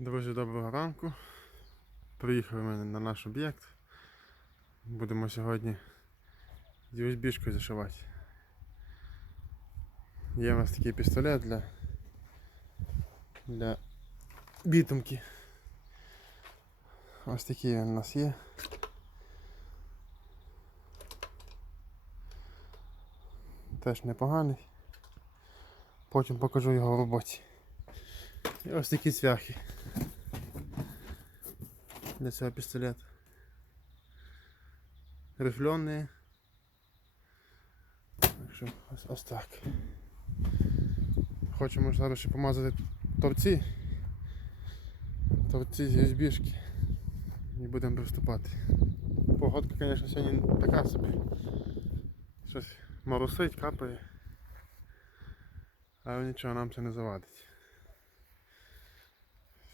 Друзі, доброго ранку. Приїхали ми на наш об'єкт. Будемо сьогодні з USB-шкою зашивати. Є у нас такий пістолет для, для бітумки. Ось такий він у нас є. Теж непоганий. Потім покажу його в роботі. І ось такі цвяхи для цього пістолета. Рифльоні. Так що ось, ось так. Хочемо зараз ще помазати торці. Торці з USB-шки. І будемо приступати. Погодка, звісно, сьогодні така собі. Щось моросить, капає. Але нічого, нам це не завадить.